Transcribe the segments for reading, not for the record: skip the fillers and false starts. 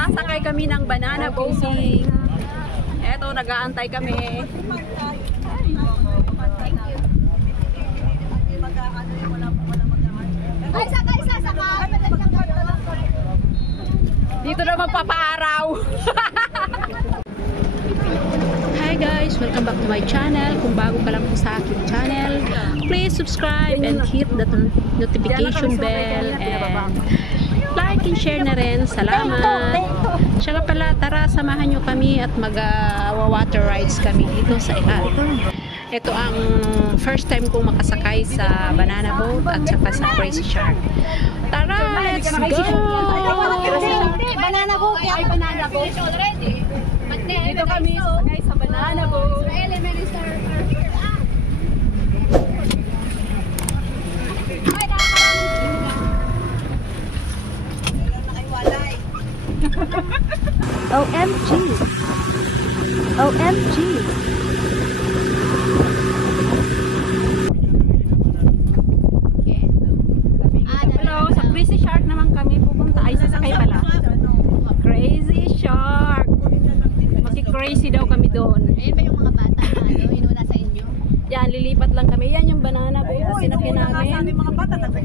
Sasakay kami ng banana boating. Eto, nag-aantay kami. Dito na magpapaaraw. Hi guys, welcome back to my channel. Kung bago ka lang po sa aking channel, please subscribe and hit the notification bell and like and share na rin. Salamat. Tsaka pala, tara samahan nyo kami at mag-water rides kami dito sa ilan. Ito ang first time kong makasakay sa banana boat at saka sa crazy shark. Tara, let's go! Banana boat. Ay, banana boat already. Dito kami sakay sa banana boat. Elements are here. OMG! OMG! Hello, sa crazy shark naman kami pupunta. Ay, sasakay pala. Crazy shark! Maki-crazy daw kami doon. Ayun ba yung mga bata na inuna sa inyo? Yan, lilipat lang kami. Yan yung banana boat na sinakyan namin.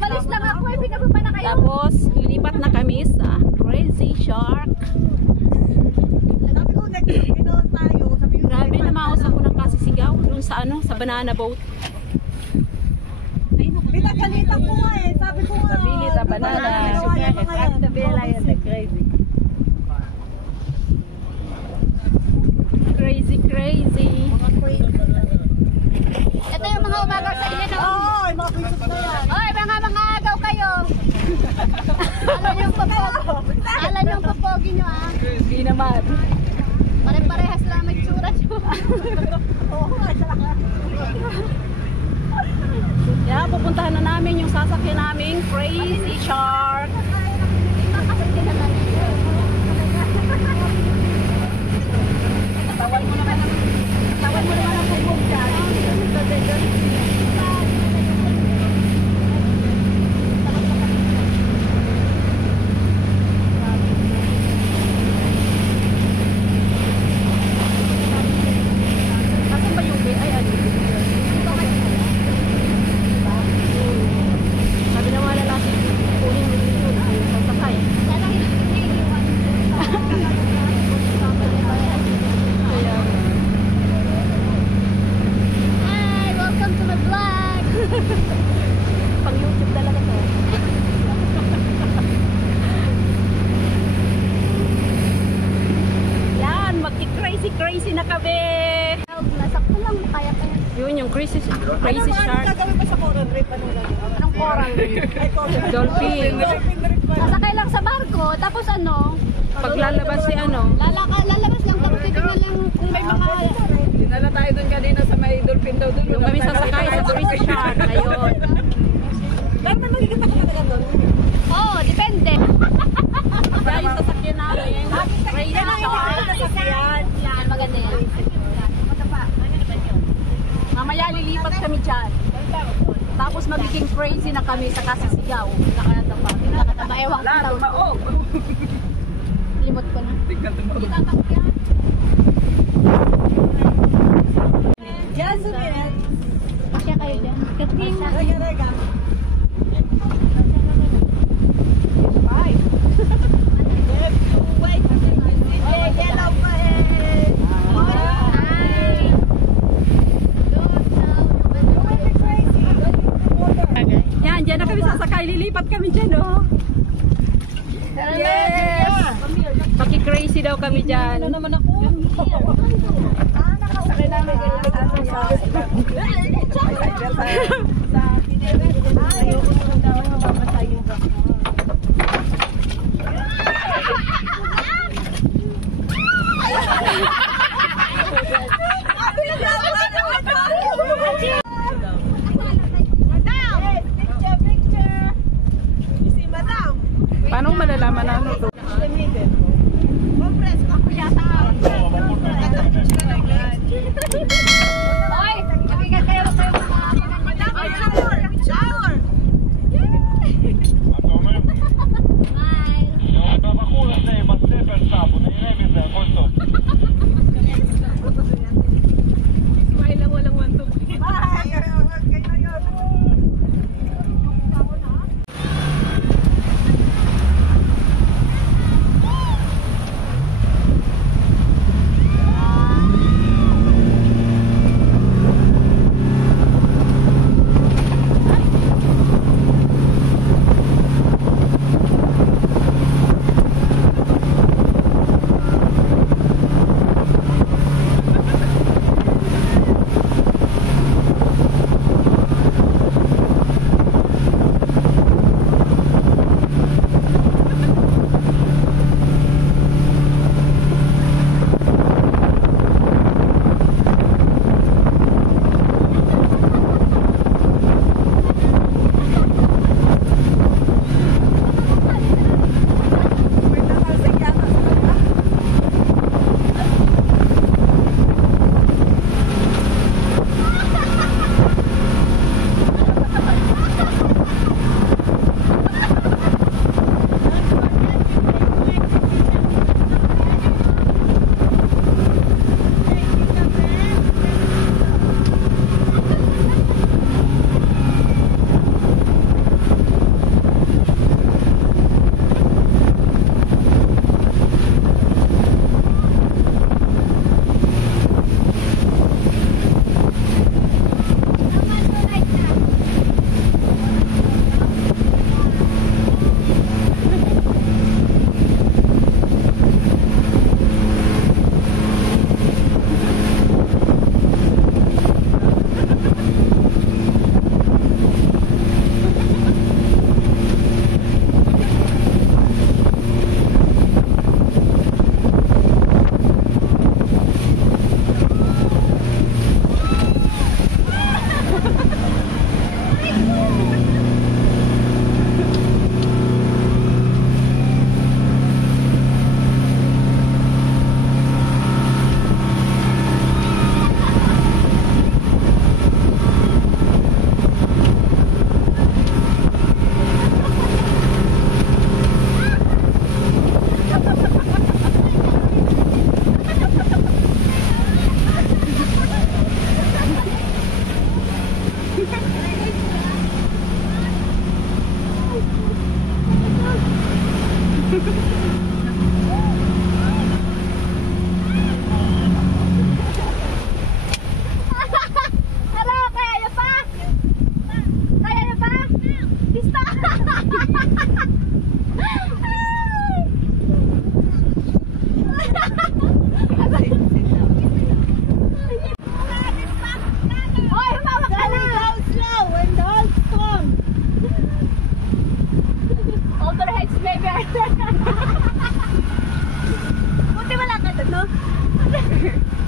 Balis lang ako, pinagpapa na kayo. Tapos, lilipat na kami sa crazy shark. Grabe, namaos ako ng kasisigaw doon sa ano, sa banana boat. Pinagalitan ko nga eh. Sabi ko nga. Sabili sa banana. Crazy, crazy. Ito yung mga umagaw sa inyo. Oo, yung mga prinsip na yan. Oy, mga agaw kayo. Alam yung papogi nyo ah. Hindi naman. Pare-parehas lang magtsura nyo. Oo nga, talaga. Yan, pupuntahan na namin yung sasakyan namin crazy shark. Tawan mo naman ang bubog dyan. Asan ba yung ay ano? Sabi na mga lalaki, kunin mo dito, sasakay. Hi, welcome to my vlog. Pang YouTube talaga to. Yan, magki-crazy na kami. Nasakto lang, kaya pa yan. Yun yung crazy Ano shark. gagawin pa sa coral reef? Anong gagawin? Anong coral reef? Ay, coral reef. Dolphin. Dolphin reef pa. Sasakay lang sa barko, tapos ano, Paglalabas si ano. lalabas lang, tapos titignan lang kung may mga... Dinala tayo doon kanina sa may dolphin daw doon. Yung kami sasakay sa crazy shark. Ayun. Dahil na magiging nakakatagal doon. Oo, depende. Yan yung sasakyan namin. Crazy shark. Yan, maganda yan. Mamaya lilipat kami dyan. Tapos magiging crazy na kami sa kasisigaw. Nakatapa. Nakataba, ewan ko tawag. Tumaog. Limot ko na. Tingnan tumaog. Yan, Sumit. Masya kayo dyan. Rega, rega. Bye. Wait. Yellow pa eh. Yan, dyan na kami sasakay. Lilipat kami dyan, oh. Yes! Paki-crazy daw kami dyan. Ano naman ako? Nakasakay namin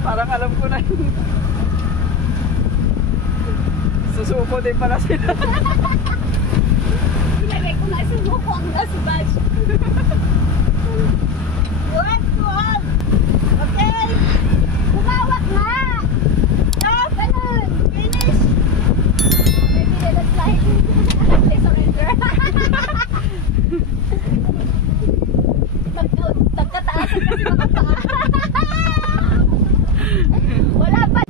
Parang alam ko na yun. Susuko din pala sila. Ilagay ko nga sumuko ang gas badge. What? What? Okay. Kumawak nga! Stop! Ganun! Finish. Maybe that's like I surrender. Nagkataasan kasi mga paa. Wala pa.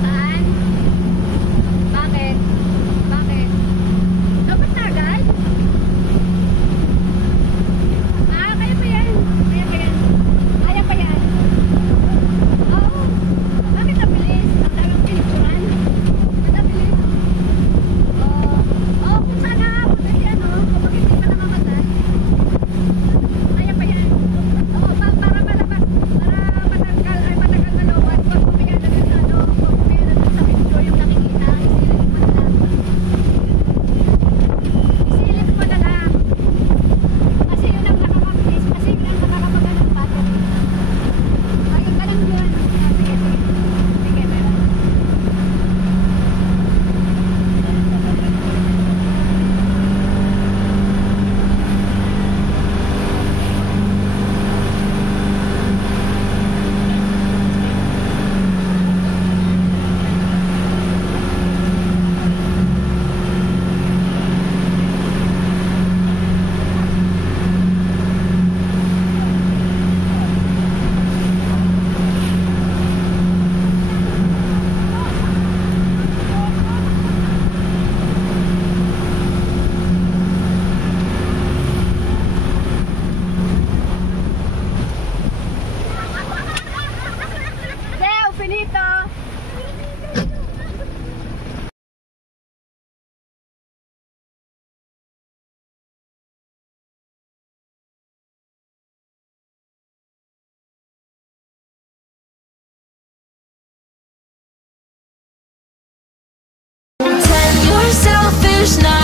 Saan? Bakit? Bakit? Dapat na agad? Kaya pa yan. Kaya pa yan. Kaya pa yan. Oo. Bakit nabilis? Ang daming pinicturan. Nabilis. Oo. Oo, kung sana ako kasi kapag hindi ka namamatay. Kaya pa yan. Oo, para malabas. Para matagal na looban. Huwag pumiyan na dun huwag pumiyan na dun sa picture yung nakikita. Isilip mo na lang. Kasi yun ang nakakabilis. Kasi yun ang nakakamagal ng battery. Ayun ka lang yun. Sige, sige. Sige, meron. Deo, finito! Pretend you're selfish now.